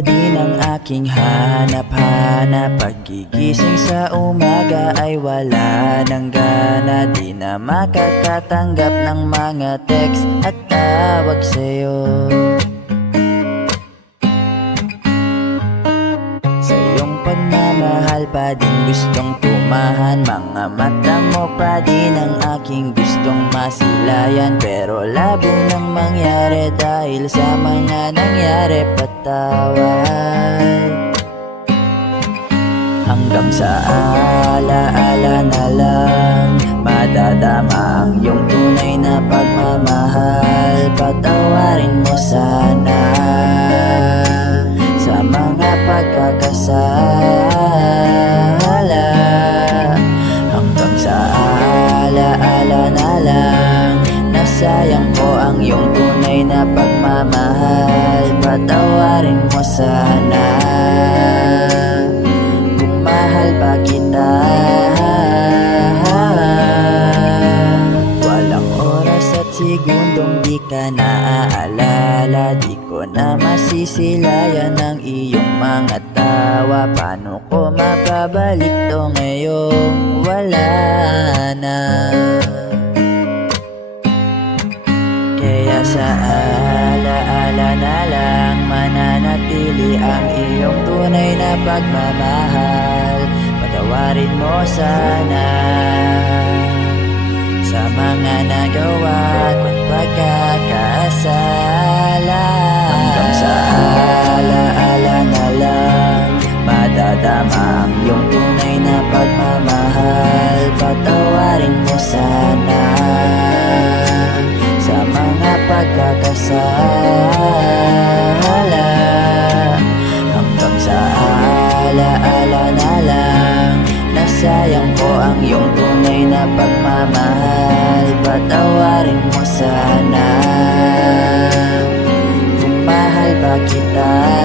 pa din ang aking hanap-hanap. Paggigising sa umaga ay wala nang gana. Di na makakatanggap ng mga text at tawag sa'yo. Sa iyong pagmamahal pa din gustong tumahan. Mga mata mo pa din ang aking gustong masilayan. Pero labo nang mangyari dahil sa mga nangyari, patawad. Hanggang sa alaala na lang madadama ang iyong tunay na pagmamahal. Patawarin mo sana sa mga pagkakasala. Hanggang sa alaala na lang nasayang ko ang iyong tunay na pagmamahal. Patawarin mo sana kung mahal ba kita. Walang oras at segundong di ka naaalala. Di ko na masisilayan ang iyong mga tawa. Paano ko mababalik to ngayong wala na? Kaya sa alaala na lang mananatili ang iyong tunay na pagmamahal. Patawarin mo sana sa mga nagawa kong pagkakasala. Hanggang sa alaala na lang madadama ang iyong tunay na pagmamahal. Patawarin mo sana sa mga pagkakasala. Hanggang sa alaala na lang nasayang ko ang iyong tunay na pagmamahal. Patawarin mo sana kung mahal ba kita.